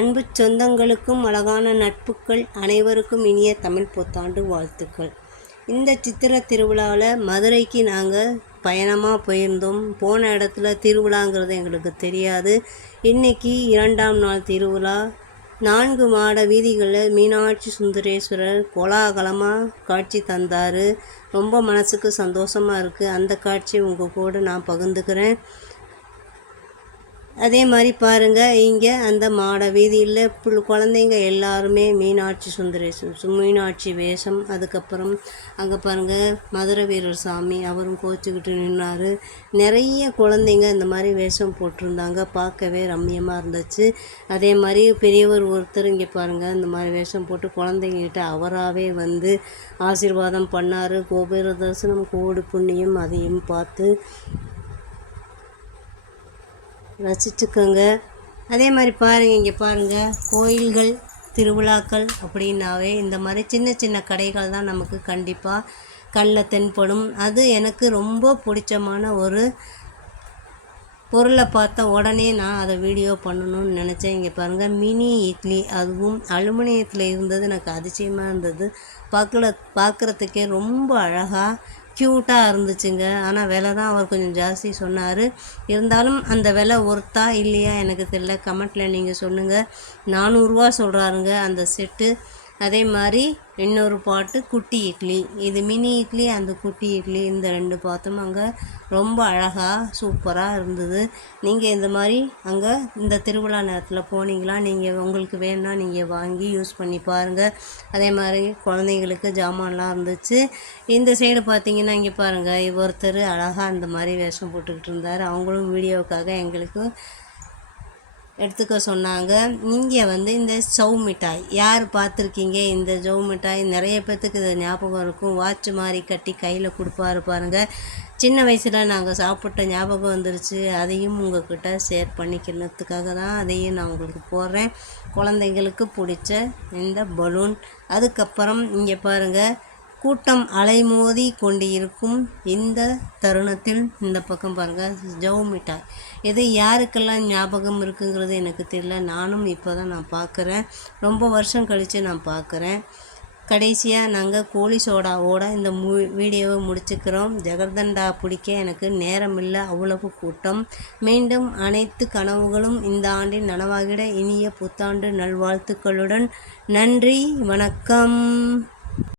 அன்பு சொந்தங்களுக்கும் அழகான நட்புகள் அனைவருக்கும் இனிய தமிழ் புத்தாண்டு வாழ்த்துக்கள். இந்த சித்திர திருவிழாவில் மதுரைக்கு நாங்கள் பயணமாக போயிருந்தோம். போன இடத்துல திருவிழாங்கிறது எங்களுக்கு தெரியாது. இன்றைக்கி இரண்டாம் நாள் திருவிழா. நான்கு மாட வீதிகளில் மீனாட்சி சுந்தரேஸ்வரர் கோலாகலமாக காட்சி தந்தார். ரொம்ப மனசுக்கு சந்தோஷமாக இருக்குது அந்த காட்சி உங்கள் கூட நான் பகிர்ந்துக்கிறேன். அதே மாதிரி பாருங்கள் இங்கே அந்த மாட வீதியில் புல் குழந்தைங்க எல்லாருமே மீனாட்சி சுந்தரேசன் சு- மீனாட்சி வேஷம் அதுக்கப்புறம் அங்கே பாருங்கள் மதுரை வீரர் சாமி அவரும் கோச்சிக்கிட்டு நின்னார். நிறைய குழந்தைங்க இந்த மாதிரி வேஷம் போட்டிருந்தாங்க. பார்க்கவே ரம்மியமாக இருந்துச்சு. அதே மாதிரி பெரியவர் ஒருத்தர் இங்கே பாருங்கள் இந்த மாதிரி வேஷம் போட்டு குழந்தைங்ககிட்ட அவராகவே வந்து ஆசீர்வாதம் பண்ணார். கோபுர தரிசனம் கோடு புண்ணியம் அதையும் பார்த்து ரசிச்சுக்கோங்க. அதே மாதிரி பாருங்கள் இங்கே பாருங்கள் கோயில்கள் திருவிழாக்கள் அப்படின்னாவே இந்த மாதிரி சின்ன சின்ன கடைகள் தான் நமக்கு கண்டிப்பாக கண்ணில் தென்படும். அது எனக்கு ரொம்ப பிடிச்சமான ஒரு பொருளை பார்த்த உடனே நான் அதை வீடியோ பண்ணணும்னு நினச்சேன். இங்கே பாருங்கள் மினி இட்லி. அதுவும் அலுமினியத்தில் இருந்தது. எனக்கு அதிசயமாக இருந்தது. பார்க்கல பார்க்குறதுக்கே ரொம்ப அழகாக க்யூட்டாக இருந்துச்சுங்க. ஆனால் விலை தான் அவர் கொஞ்சம் ஜாஸ்தி சொன்னார். இருந்தாலும் அந்த விலை ஒர்த்தா இல்லையா எனக்கு தெரியல. கமெண்ட்டில் நீங்கள் சொல்லுங்கள் நானூறுரூவா சொல்கிறாருங்க அந்த செட்டு அதே மாதிரி இன்னொரு பாட்டு குட்டி இட்லி. இது மினி இட்லி அந்த குட்டி இட்லி இந்த ரெண்டு பாட்டும் அங்கே ரொம்ப அழகாக சூப்பராக இருந்தது. நீங்கள் இந்த மாதிரி அங்கே இந்த திருவிழா நேரத்தில் போனீங்களா? நீங்கள் உங்களுக்கு வேணும்னா நீங்கள் வாங்கி யூஸ் பண்ணி பாருங்கள் அதே மாதிரி குழந்தைங்களுக்கு ஜாமான்லாம் இருந்துச்சு. இந்த சைடு பார்த்தீங்கன்னா இங்கே பாருங்கள் ஒருத்தர் அழகாக அந்த மாதிரி வேஷம் போட்டுக்கிட்டு இருந்தார். அவங்களும் வீடியோவுக்காக எங்களுக்கு எடுத்துக்க சொன்னாங்க. இங்கே வந்து இந்த சவு மிட்டாய். யார் பார்த்துருக்கீங்க? இந்த ஜவு மிட்டாய் நிறைய பேர்த்துக்கு இது ஞாபகம் இருக்கும். வாட்ச் மாதிரி கட்டி கையில் கொடுப்பாரு பாருங்க. சின்ன வயசில் நாங்கள் சாப்பிட்ட ஞாபகம் வந்துருச்சு. அதையும் உங்கள்கிட்ட ஷேர் பண்ணிக்கிறதுக்காக தான் அதையும் நான் உங்களுக்கு போடுறேன். குழந்தைங்களுக்கு பிடிச்ச இந்த பலூன் அதுக்கப்புறம் இங்கே பாருங்கள் கூட்டம் அலைமோதி கொண்டிருக்கும் இந்த தருணத்தில் இந்த பக்கம் பாருங்கள் ஜவு மிட்டாய். இது யாருக்கெல்லாம் ஞாபகம் இருக்குங்கிறது எனக்கு தெரியல. நானும் இப்போ தான் நான் பார்க்குறேன் ரொம்ப வருஷம் கழித்து நான் பார்க்குறேன் கடைசியாக நாங்கள் கோழி சோடாவோட இந்த மு வீடியோவை முடிச்சுக்கிறோம். ஜெகர்தண்டா பிடிக்க எனக்கு நேரம் இல்லை அவ்வளவு கூட்டம். மீண்டும் அனைத்து கனவுகளும் இந்த ஆண்டின் நனவாகிட இனிய புத்தாண்டு நல்வாழ்த்துக்களுடன். நன்றி வணக்கம்.